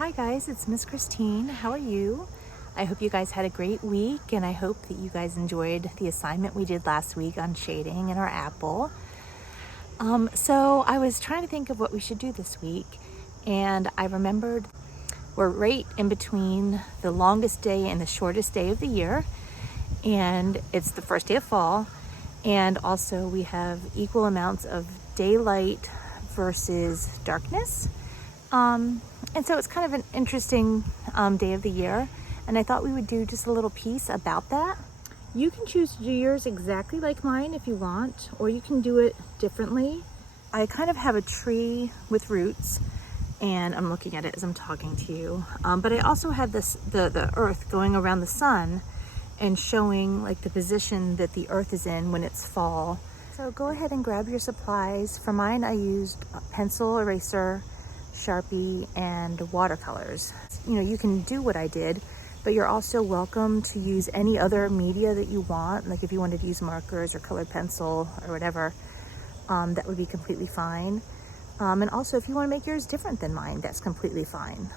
Hi guys, it's Miss Christine. How are you? I hope you guys had a great week, and I hope that you guys enjoyed the assignment we did last week on shading in our apple. So I was trying to think of what we should do this week, and I remembered we're right in between the longest day and the shortest day of the year, and it's the first day of fall, and also we have equal amounts of daylight versus darkness. And so it's kind of an interesting day of the year, and I thought we would do just a little piece about that. You can choose to do yours exactly like mine if you want, or you can do it differently. I kind of have a tree with roots, and I'm looking at it as I'm talking to you. But I also have the earth going around the sun and showing like the position that the earth is in when it's fall. So go ahead and grab your supplies. For mine, I used a pencil, eraser, Sharpie, and watercolors. You know, you can do what I did, but you're also welcome to use any other media that you want. Like if you wanted to use markers or colored pencil or whatever, that would be completely fine. And also if you want to make yours different than mine, that's completely fine.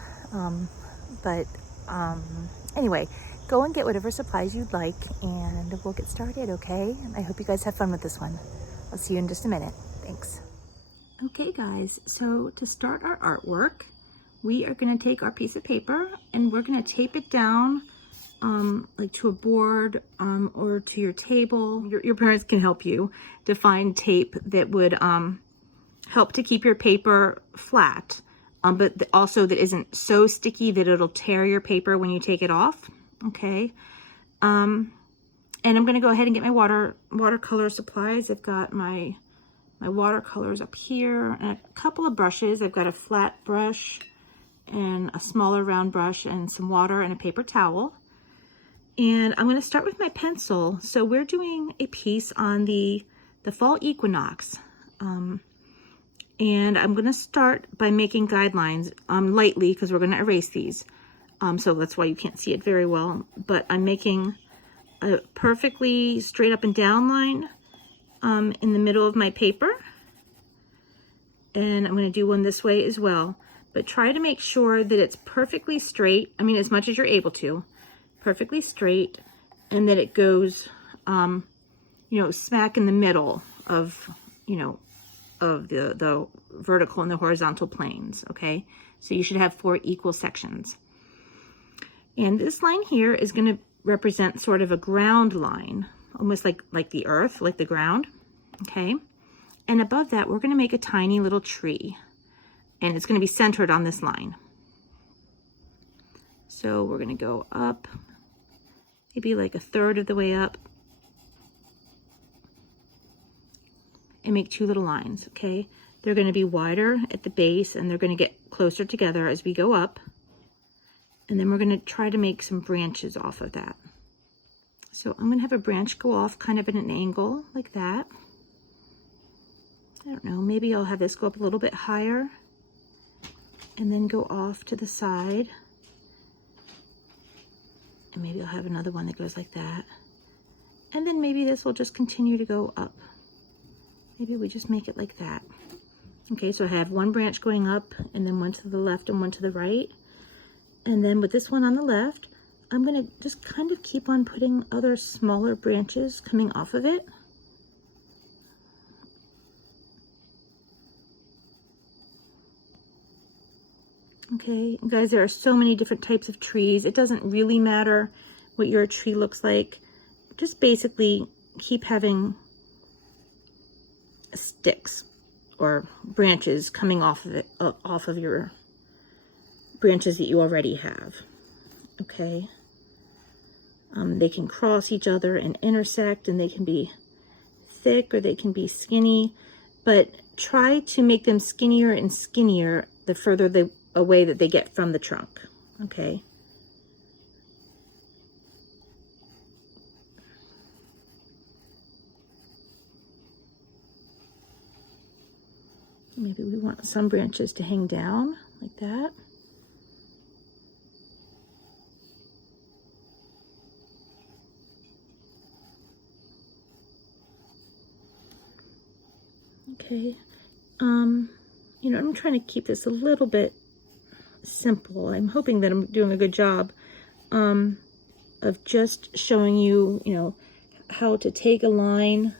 Anyway, go and get whatever supplies you'd like, and we'll get started, okay? I hope you guys have fun with this one. I'll see you in just a minute. Thanks. Okay guys, so to start our artwork, we are going to take our piece of paper and we're going to tape it down like to a board or to your table. Your parents can help you to find tape that would help to keep your paper flat, but also that isn't so sticky that it'll tear your paper when you take it off. Okay. And I'm going to go ahead and get my watercolor supplies. I've got my watercolors up here and a couple of brushes. I've got a flat brush and a smaller round brush and some water and a paper towel. And I'm going to start with my pencil. So we're doing a piece on the fall equinox. And I'm going to start by making guidelines lightly because we're going to erase these. So that's why you can't see it very well. But I'm making a perfectly straight up and down line in the middle of my paper, and I'm going to do one this way as well, but try to make sure that it's perfectly straight. I mean, as much as you're able to, perfectly straight, and that it goes, smack in the middle of, of the vertical and the horizontal planes. Okay, so you should have 4 equal sections, and this line here is going to represent sort of a ground line, almost like the earth, like the ground. Okay, and above that we're going to make a tiny little tree, and it's going to be centered on this line. So we're going to go up maybe like a third of the way up and make 2 little lines. Okay, they're going to be wider at the base and they're going to get closer together as we go up, and then we're going to try to make some branches off of that. So I'm going to have a branch go off kind of at an angle like that. I don't know, maybe I'll have this go up a little bit higher and then go off to the side. And maybe I'll have another one that goes like that. And then maybe this will just continue to go up. Maybe we just make it like that. Okay, so I have one branch going up and then one to the left and one to the right. And then with this one on the left, I'm going to just kind of keep on putting other smaller branches coming off of it. Okay, guys, there are so many different types of trees. It doesn't really matter what your tree looks like. Just basically keep having sticks or branches coming off of it, off of your branches that you already have. Okay. They can cross each other and intersect, and they can be thick or they can be skinny, but try to make them skinnier and skinnier the further away that they get from the trunk. Okay. Maybe we want some branches to hang down like that. Okay, I'm trying to keep this a little bit simple. I'm hoping that I'm doing a good job of just showing you, you know, how to take a line,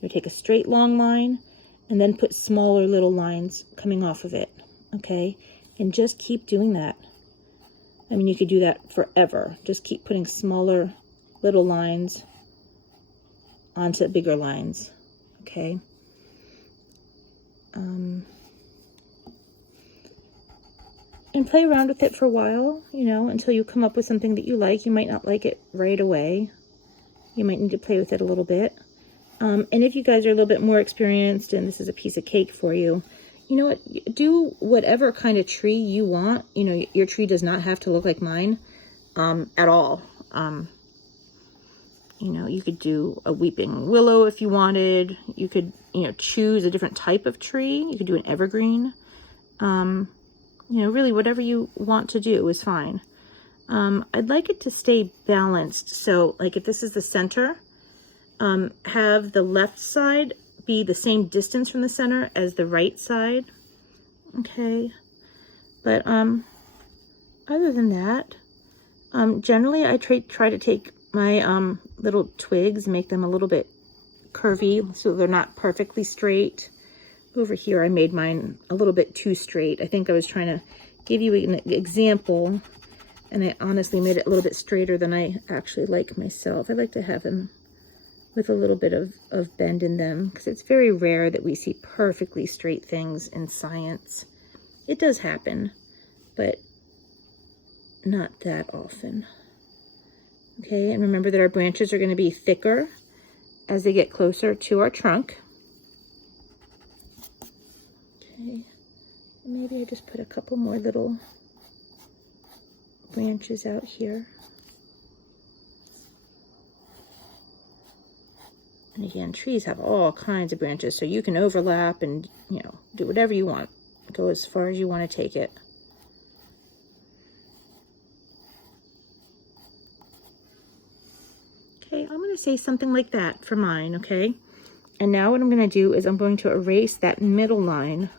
you take a straight long line, and then put smaller little lines coming off of it, okay? And just keep doing that. I mean, you could do that forever. Just keep putting smaller little lines onto bigger lines, okay? And play around with it for a while, you know, until you come up with something that you like. You might not like it right away. You might need to play with it a little bit. And if you guys are a little bit more experienced and this is a piece of cake for you, you know what, do whatever kind of tree you want. You know, your tree does not have to look like mine at all. You know, you could do a weeping willow if you wanted. You could, you know, choose a different type of tree. You could do an evergreen. You know, really whatever you want to do is fine. I'd like it to stay balanced. So like if this is the center, have the left side be the same distance from the center as the right side. Okay. But other than that, generally I try to take my little twigs, make them a little bit curvy so they're not perfectly straight. Over here I made mine a little bit too straight. I think I was trying to give you an example, and I honestly made it a little bit straighter than I actually like myself. I like to have them with a little bit of bend in them, because it's very rare that we see perfectly straight things in science. It does happen, but not that often. Okay, and remember that our branches are going to be thicker as they get closer to our trunk. Okay, maybe I just put a couple more little branches out here. And again, trees have all kinds of branches, so you can overlap and, you know, do whatever you want. Go as far as you want to take it. Okay, I'm going to say something like that for mine, okay? And now what I'm going to do is I'm going to erase that middle line,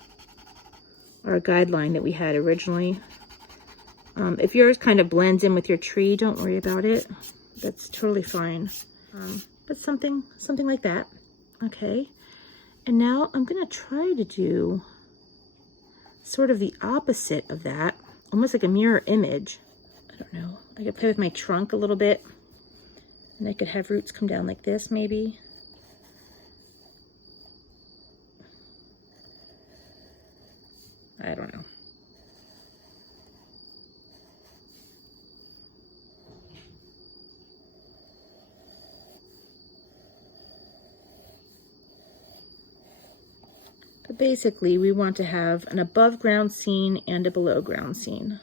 our guideline that we had originally. If yours kind of blends in with your tree, don't worry about it. That's totally fine. But something like that, okay? And now I'm going to try to do sort of the opposite of that, almost like a mirror image. I don't know. I could play with my trunk a little bit, and I could have roots come down like this, maybe. I don't know. But basically, we want to have an above ground scene and a below ground scene.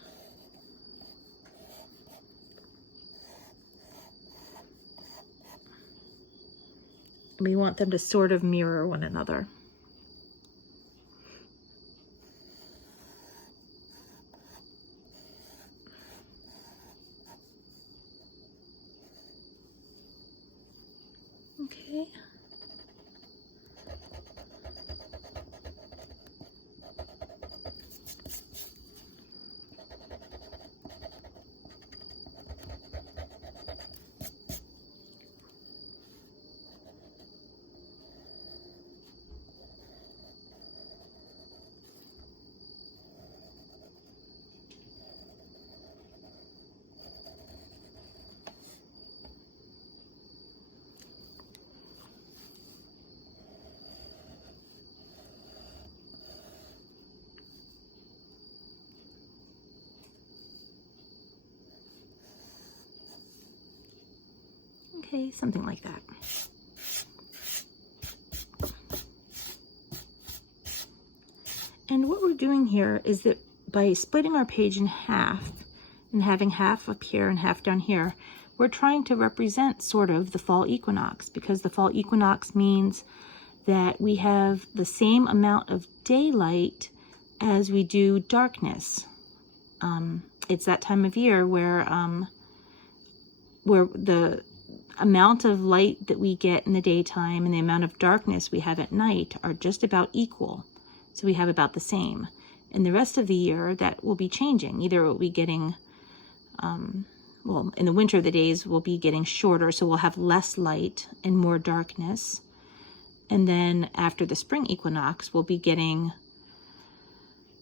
And we want them to sort of mirror one another. Okay. Okay, something like that. And what we're doing here is that by splitting our page in half and having half up here and half down here, we're trying to represent sort of the fall equinox, because the fall equinox means that we have the same amount of daylight as we do darkness. It's that time of year where the amount of light that we get in the daytime and the amount of darkness we have at night are just about equal. So we have about the same. And the rest of the year, that will be changing. Either it will be getting, well, in the winter, the days will be getting shorter, so we'll have less light and more darkness. And then after the spring equinox, we'll be getting,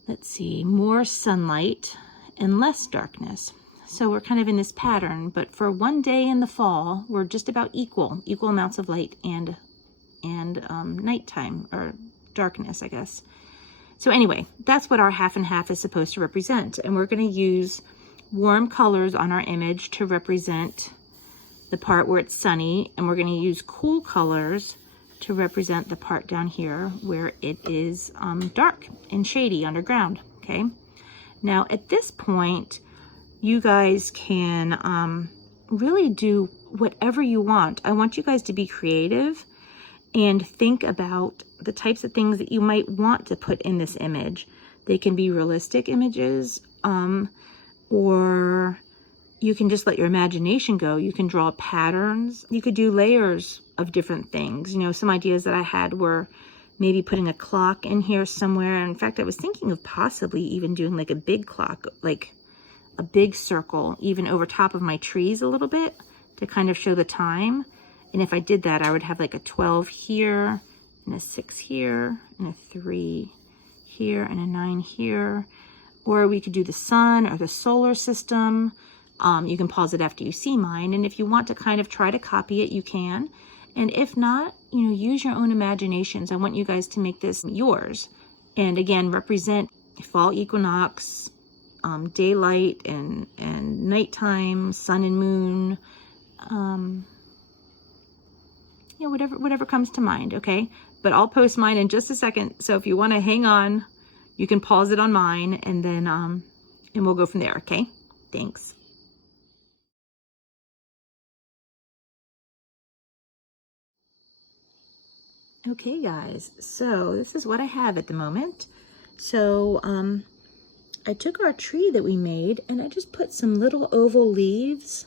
let's see, more sunlight and less darkness. So we're kind of in this pattern, but for one day in the fall, we're just about equal amounts of light and nighttime, or darkness, I guess. So anyway, that's what our half and half is supposed to represent. And we're going to use warm colors on our image to represent the part where it's sunny, and we're going to use cool colors to represent the part down here where it is dark and shady underground. Okay. Now at this point, you guys can really do whatever you want. I want you guys to be creative and think about the types of things that you might want to put in this image. They can be realistic images, or you can just let your imagination go. You can draw patterns. You could do layers of different things. You know, some ideas that I had were maybe putting a clock in here somewhere. In fact, I was thinking of possibly even doing like a big clock, like a big circle, even over top of my trees a little bit to kind of show the time. And if I did that, I would have like a 12 here, and a 6 here, and a 3 here, and a 9 here. Or we could do the sun or the solar system. You can pause it after you see mine. And if you want to kind of try to copy it, you can. And if not, you know, use your own imaginations. I want you guys to make this yours. And again, represent fall equinox, daylight and nighttime, sun and moon, you know, whatever comes to mind, okay? But I'll post mine in just a second. So if you want to hang on, you can pause it on mine, and then and we'll go from there, okay? Thanks. Okay, guys, so this is what I have at the moment. So I took our tree that we made, and I just put some little oval leaves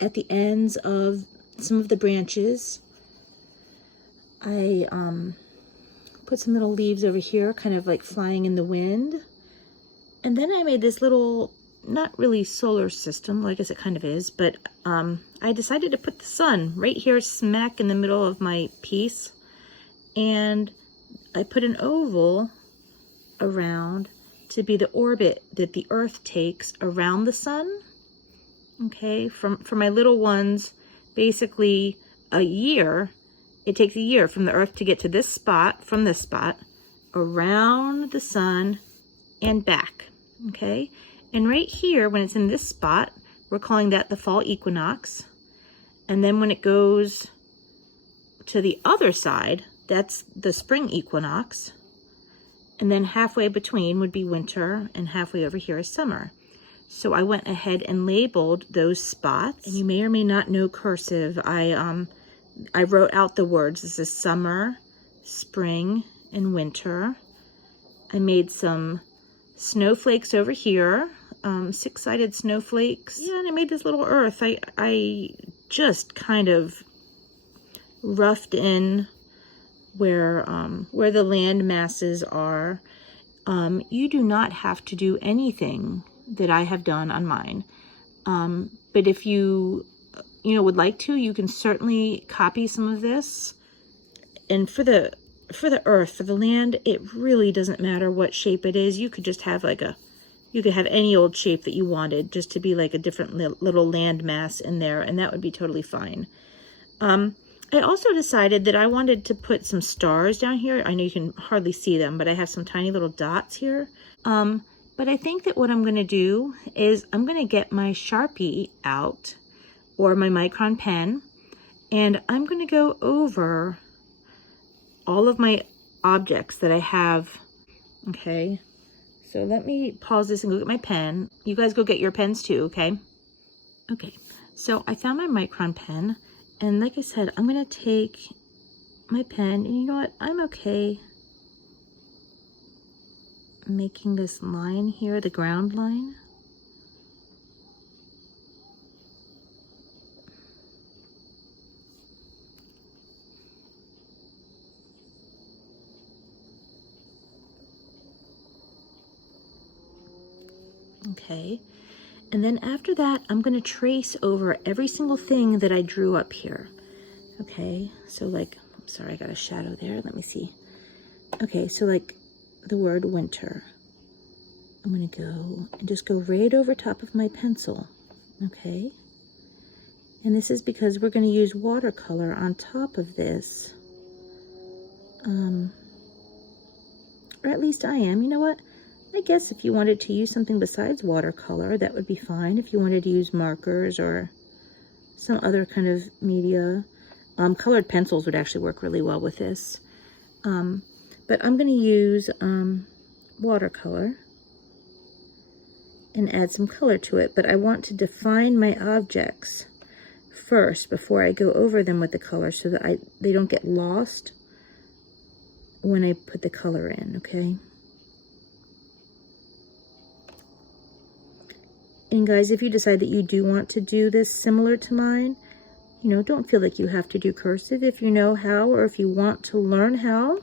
at the ends of some of the branches. I put some little leaves over here, kind of like flying in the wind. And then I made this little, not really solar system, well, I guess it kind of is, but I decided to put the sun right here smack in the middle of my piece. And I put an oval around to be the orbit that the Earth takes around the sun. Okay, for my little ones, basically a year, it takes a year from the Earth to get to this spot, from this spot, around the sun and back, okay? And right here, when it's in this spot, we're calling that the fall equinox. And then when it goes to the other side, that's the spring equinox. And then halfway between would be winter, and halfway over here is summer. So I went ahead and labeled those spots. And you may or may not know cursive. I wrote out the words. This is summer, spring, and winter. I made some snowflakes over here, 6-sided snowflakes. Yeah, and I made this little earth. I just kind of roughed in where the land masses are. You do not have to do anything that I have done on mine. But if you would like to, you can certainly copy some of this. And for the earth, for the land, it really doesn't matter what shape it is. You could just have you could have any old shape that you wanted, just to be like a different little land mass in there, and that would be totally fine. I also decided that I wanted to put some stars down here. I know you can hardly see them, but I have some tiny little dots here. But I think that what I'm going to do is I'm going to get my Sharpie out, or my micron pen, and I'm going to go over all of my objects that I have. Okay, so let me pause this and go get my pen. You guys go get your pens too, okay? Okay, so I found my micron pen, and like I said, I'm going to take my pen, and you know what? I'm okay making this line here, the ground line. Okay. And then after that, I'm going to trace over every single thing that I drew up here. Okay, so like, I'm sorry, I got a shadow there. Let me see. Okay, so like the word winter. I'm going to go and just go right over top of my pencil. Okay. And this is because we're going to use watercolor on top of this. Or at least I am. You know what? I guess if you wanted to use something besides watercolor, that would be fine. If you wanted to use markers or some other kind of media. Colored pencils would actually work really well with this. But I'm going to use watercolor and add some color to it. But I want to define my objects first before I go over them with the color so that they don't get lost when I put the color in, okay? And guys, if you decide that you do want to do this similar to mine, you know, don't feel like you have to do cursive. If you know how, or if you want to learn how,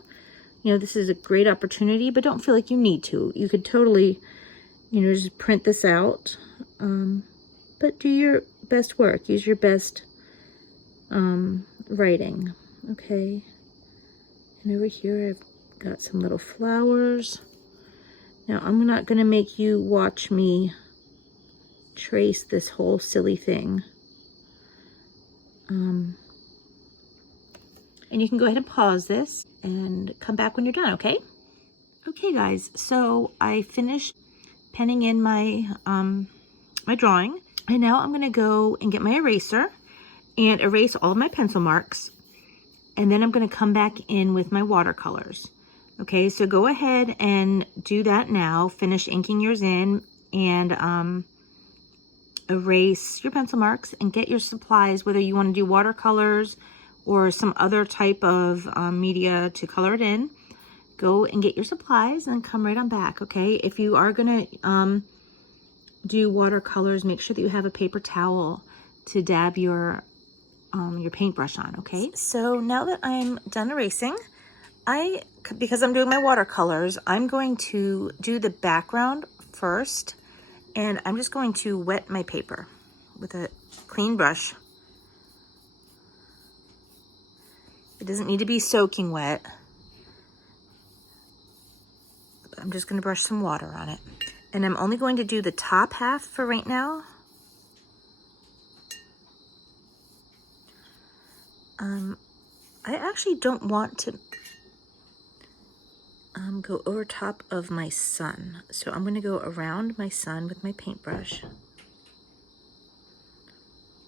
you know, this is a great opportunity, but don't feel like you need to. You could totally, you know, just print this out. But do your best work. Use your best writing, okay? And over here, I've got some little flowers. Now, I'm not going to make you watch me trace this whole silly thing. And you can go ahead and pause this and come back when you're done, okay? Okay, guys, so I finished penning in my my drawing, and now I'm gonna go and get my eraser and erase all my pencil marks, and then I'm gonna come back in with my watercolors. Okay, so go ahead and do that now. Finish inking yours in and erase your pencil marks and get your supplies, whether you want to do watercolors or some other type of media to color it in. Go and get your supplies and come right on back, okay? If you are gonna do watercolors, make sure that you have a paper towel to dab your paintbrush on, okay? So now that I'm done erasing, because I'm doing my watercolors, I'm going to do the background first, and I'm just going to wet my paper with a clean brush. It doesn't need to be soaking wet. I'm just going to brush some water on it. And I'm only going to do the top half for right now. I actually don't want to go over top of my sun. So I'm going to go around my sun with my paintbrush.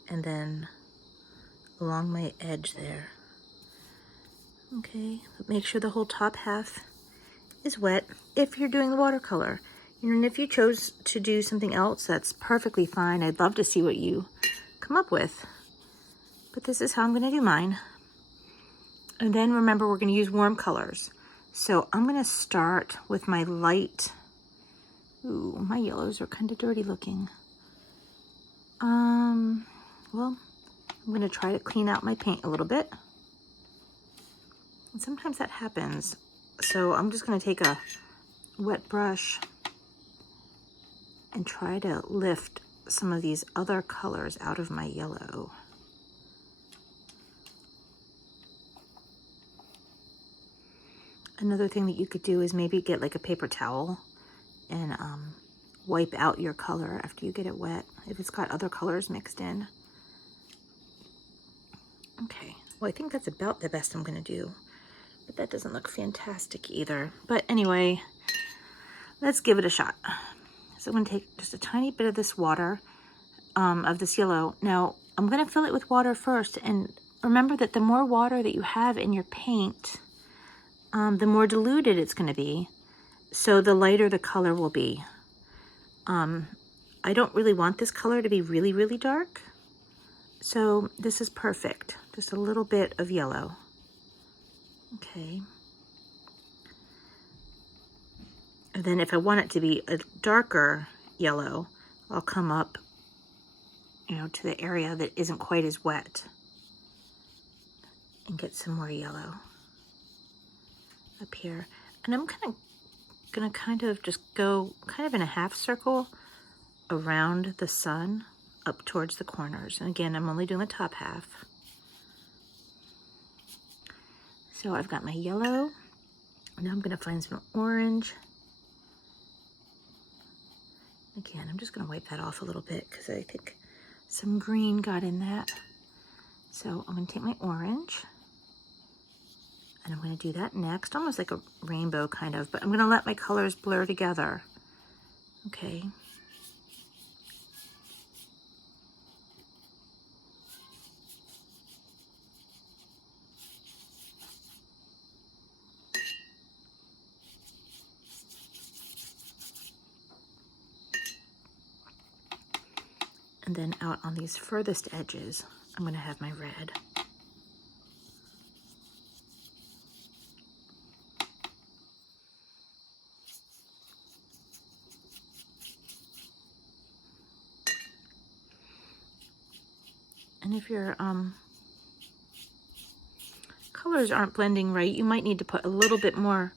And then along my edge there. Okay, but make sure the whole top half is wet if you're doing the watercolor. And if you chose to do something else, that's perfectly fine. I'd love to see what you come up with. But this is how I'm going to do mine. And then remember, we're going to use warm colors. So I'm going to start with my light. Ooh, my yellows are kind of dirty looking. Well, I'm going to try to clean out my paint a little bit. And sometimes that happens. So I'm just going to take a wet brush and try to lift some of these other colors out of my yellow. Another thing that you could do is maybe get like a paper towel and wipe out your color after you get it wet, if it's got other colors mixed in. Okay, well, I think that's about the best I'm going to do. But that doesn't look fantastic either. But anyway, let's give it a shot. So I'm going to take just a tiny bit of this water, of this yellow. Now, I'm going to fill it with water first. And remember that the more water that you have in your paint, the more diluted it's going to be. So the lighter the color will be. I don't really want this color to be really, really dark. So this is perfect. Just a little bit of yellow. Okay. And then if I want it to be a darker yellow, I'll come up, you know, to the area that isn't quite as wet and get some more yellow up here. And I'm gonna kind of just go kind of in a half circle around the sun up towards the corners. And again, I'm only doing the top half. So I've got my yellow. Now I'm going to find some orange. Again, I'm just going to wipe that off a little bit because I think some green got in that. So I'm going to take my orange and I'm going to do that next, almost like a rainbow kind of, but I'm going to let my colors blur together. Okay. And then out on these furthest edges, I'm going to have my red. And if your colors aren't blending right, you might need to put a little bit more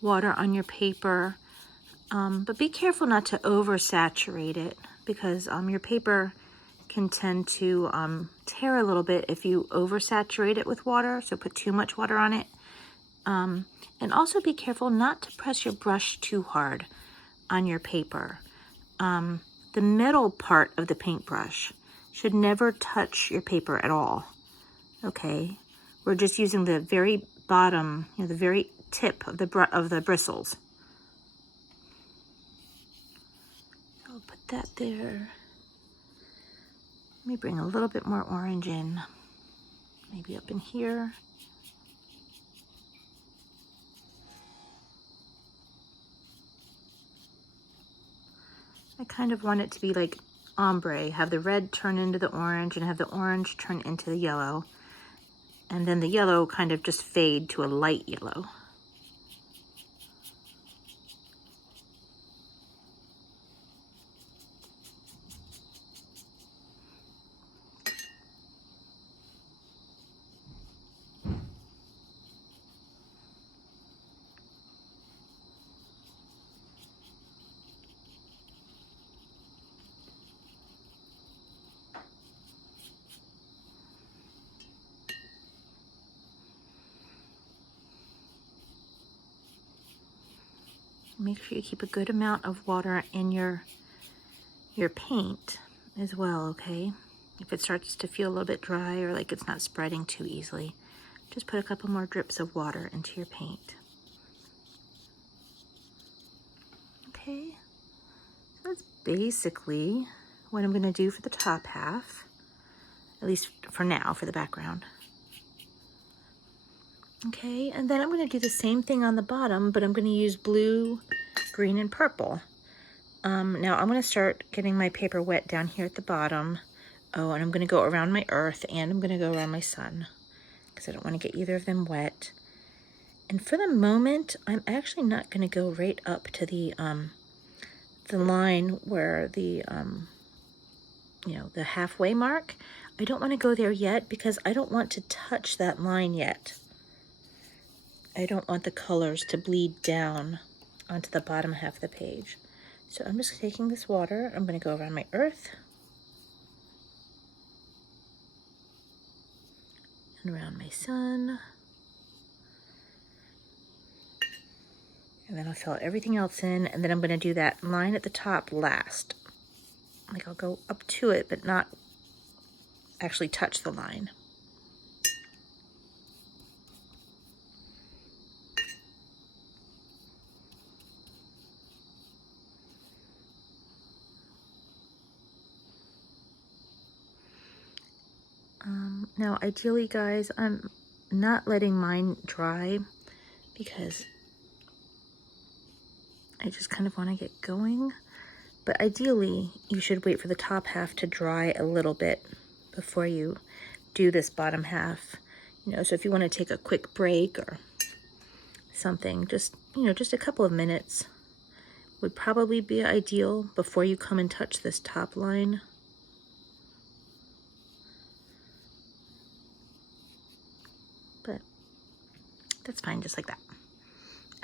water on your paper. But be careful not to oversaturate it because your paper can tend to tear a little bit if you oversaturate it with water, so put too much water on it. And also be careful not to press your brush too hard on your paper. The middle part of the paintbrush should never touch your paper at all, okay? We're just using the very bottom, the very tip of the bristles. I'll put that there. Let me bring a little bit more orange in, maybe up in here. I kind of want it to be like ombre, have the red turn into the orange and have the orange turn into the yellow. And then the yellow kind of just fade to a light yellow. Make sure you keep a good amount of water in your paint as well, okay? If it starts to feel a little bit dry or like it's not spreading too easily, just put a couple more drips of water into your paint. Okay, so that's basically what I'm gonna do for the top half, at least for now, for the background. Okay, and then I'm going to do the same thing on the bottom, but I'm going to use blue, green, and purple. Now I'm going to start getting my paper wet down here at the bottom. Oh, and I'm going to go around my earth and I'm going to go around my sun because I don't want to get either of them wet. And for the moment, I'm actually not going to go right up to the line where the the halfway mark. I don't want to go there yet because I don't want to touch that line yet. I don't want the colors to bleed down onto the bottom half of the page. So I'm just taking this water, I'm going to go around my earth and around my sun. And then I'll fill everything else in, and then I'm going to do that line at the top last. Like I'll go up to it, but not actually touch the line. Now, ideally, guys, I'm not letting mine dry because I just kind of want to get going. But ideally, you should wait for the top half to dry a little bit before you do this bottom half. So if you want to take a quick break or something, just a couple of minutes would probably be ideal before you come and touch this top line. But that's fine, just like that.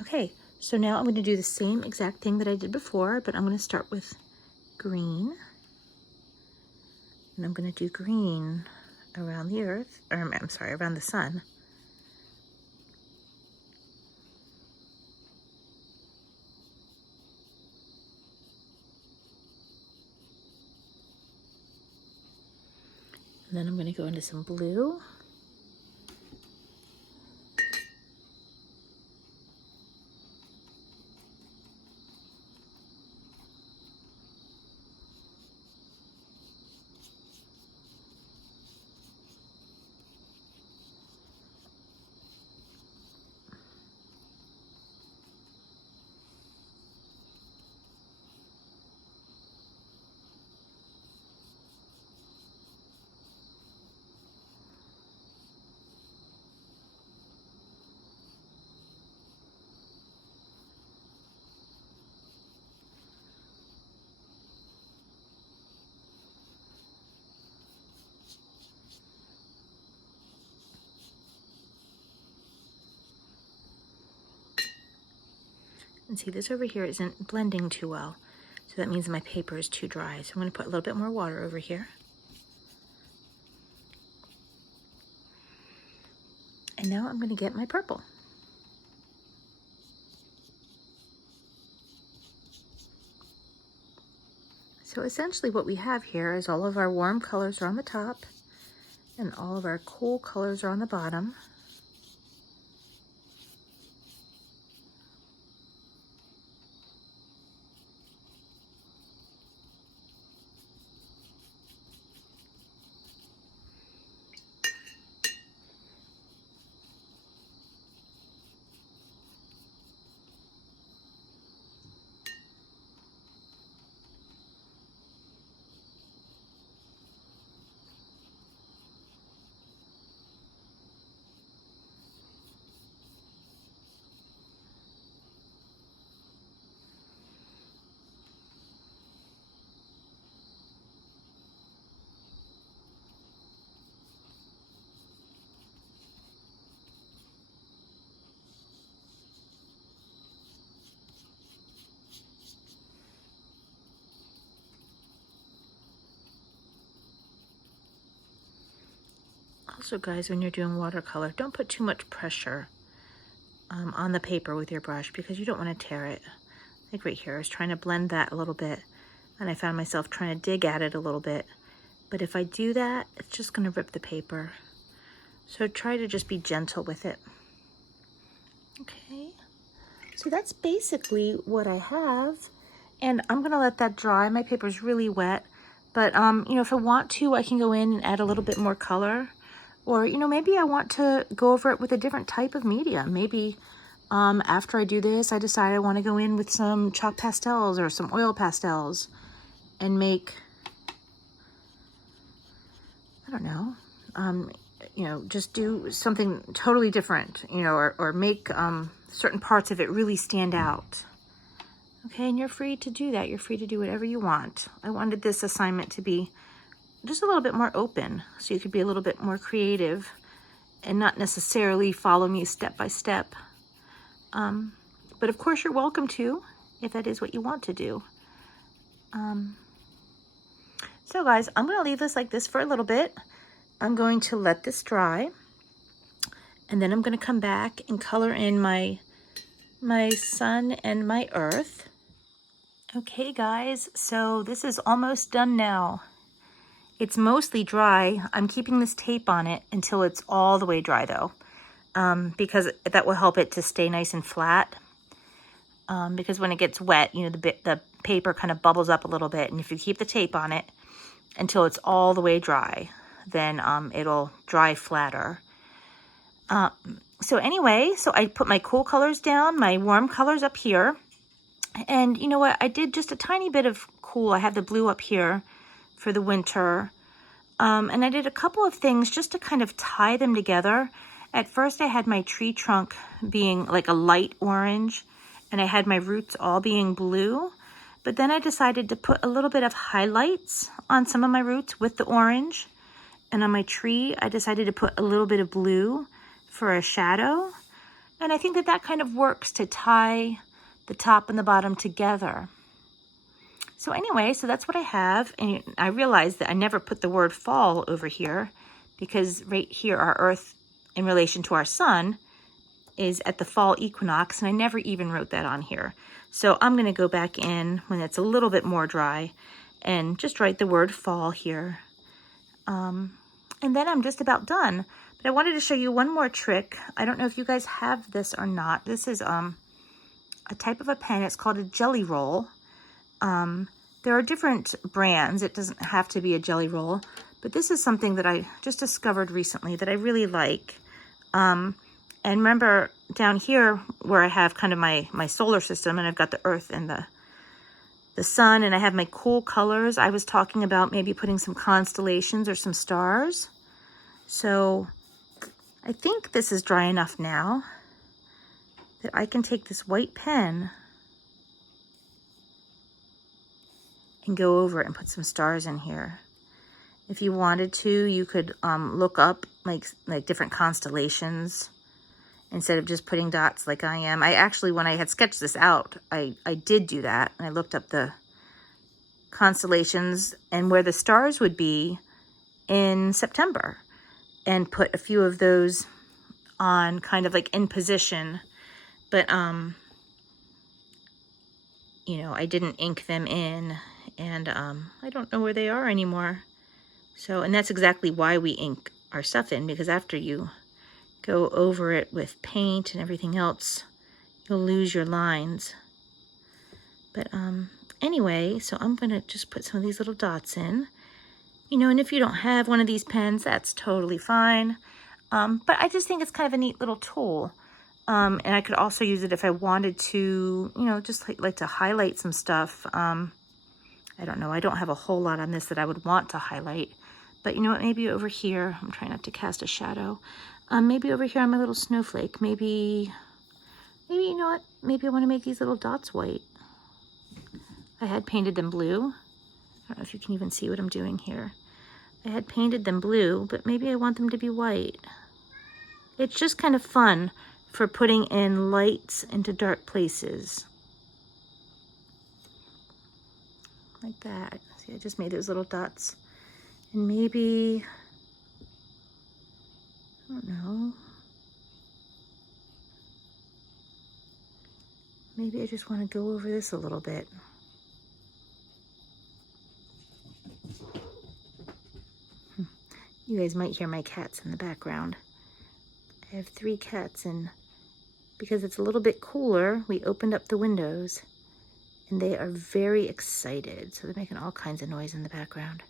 Okay, so now I'm going to do the same exact thing that I did before, but I'm going to start with green. And I'm going to do green around the earth, or I'm sorry, around the sun. And then I'm going to go into some blue. And see, this over here isn't blending too well. So that means my paper is too dry. So I'm going to put a little bit more water over here. And now I'm going to get my purple. So essentially what we have here is all of our warm colors are on the top and all of our cool colors are on the bottom. Also, guys, when you're doing watercolor, don't put too much pressure on the paper with your brush because you don't want to tear it. Like right here, I was trying to blend that a little bit and I found myself trying to dig at it a little bit. But if I do that, it's just going to rip the paper. So try to just be gentle with it. Okay, so that's basically what I have. And I'm going to let that dry. My paper's really wet. But, you know, if I want to, I can go in and add a little bit more color. Or, you know, maybe I want to go over it with a different type of media. Maybe after I do this, I decide I want to go in with some chalk pastels or some oil pastels and make, I don't know, you know, just do something totally different, you know, or make certain parts of it really stand out. Okay, and you're free to do that. You're free to do whatever you want. I wanted this assignment to be just a little bit more open so you could be a little bit more creative and not necessarily follow me step by step. But of course you're welcome to if that is what you want to do. So guys, I'm going to leave this like this for a little bit. I'm going to let this dry and then I'm going to come back and color in my sun and my earth. Okay guys, so this is almost done now. It's mostly dry. I'm keeping this tape on it until it's all the way dry though, because that will help it to stay nice and flat. Because when it gets wet, you know, the paper kind of bubbles up a little bit, and if you keep the tape on it until it's all the way dry, then it'll dry flatter. So anyway, so I put my cool colors down, my warm colors up here, and you know what? I did just a tiny bit of cool. I have the blue up here for the winter. And I did a couple of things just to kind of tie them together. At first I had my tree trunk being like a light orange and I had my roots all being blue. But then I decided to put a little bit of highlights on some of my roots with the orange. And on my tree, I decided to put a little bit of blue for a shadow. And I think that that kind of works to tie the top and the bottom together. So anyway, so that's what I have. And I realized that I never put the word fall over here because right here, our Earth in relation to our sun is at the fall equinox. And I never even wrote that on here. So I'm going to go back in when it's a little bit more dry and just write the word fall here. And then I'm just about done. But I wanted to show you one more trick. I don't know if you guys have this or not. This is a type of a pen. It's called a jelly roll. There are different brands. It doesn't have to be a jelly roll. But this is something that I just discovered recently that I really like. And remember down here where I have kind of my solar system, and I've got the Earth and the sun, and I have my cool colors. I was talking about maybe putting some constellations or some stars. So I think this is dry enough now that I can take this white pen and go over it and put some stars in here. If you wanted to, you could look up like different constellations instead of just putting dots like I am. I actually, when I had sketched this out, I did do that. And I looked up the constellations and where the stars would be in September and put a few of those on kind of like in position. But, you know, I didn't ink them in, and I don't know where they are anymore. So, and that's exactly why we ink our stuff in, because after you go over it with paint and everything else, you'll lose your lines. But anyway, so I'm gonna just put some of these little dots in, you know, and if you don't have one of these pens, that's totally fine. But I just think it's kind of a neat little tool. And I could also use it if I wanted to, you know, just like to highlight some stuff. I don't know, I don't have a whole lot on this that I would want to highlight. But you know what, maybe over here, I'm trying not to cast a shadow. Maybe over here on my little snowflake, maybe, you know what, maybe I want to make these little dots white. I had painted them blue. I don't know if you can even see what I'm doing here. I had painted them blue, but maybe I want them to be white. It's just kind of fun for putting in lights into dark places. Like that. See, I just made those little dots. And maybe, I don't know, maybe I just want to go over this a little bit. You guys might hear my cats in the background. I have 3 cats, and because it's a little bit cooler, we opened up the windows, and they are very excited. So they're making all kinds of noise in the background.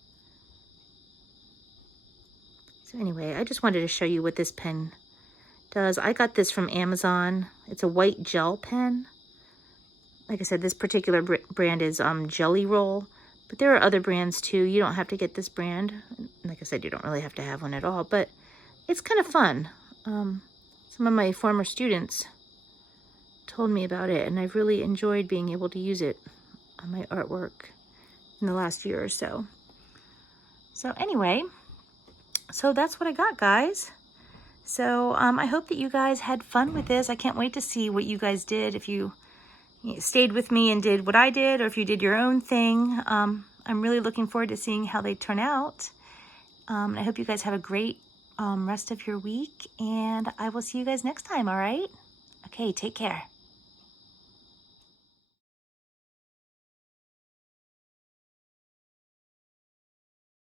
So anyway, I just wanted to show you what this pen does. I got this from Amazon. It's a white gel pen. Like I said, this particular brand is Jelly Roll, but there are other brands too. You don't have to get this brand. Like I said, you don't really have to have one at all, but it's kind of fun. Some of my former students told me about it, and I've really enjoyed being able to use it on my artwork in the last year or so. So anyway, so that's what I got, guys. So I hope that you guys had fun with this. I can't wait to see what you guys did. If you stayed with me and did what I did, or if you did your own thing. I'm really looking forward to seeing how they turn out. I hope you guys have a great rest of your week, and I will see you guys next time, all right? Okay, take care.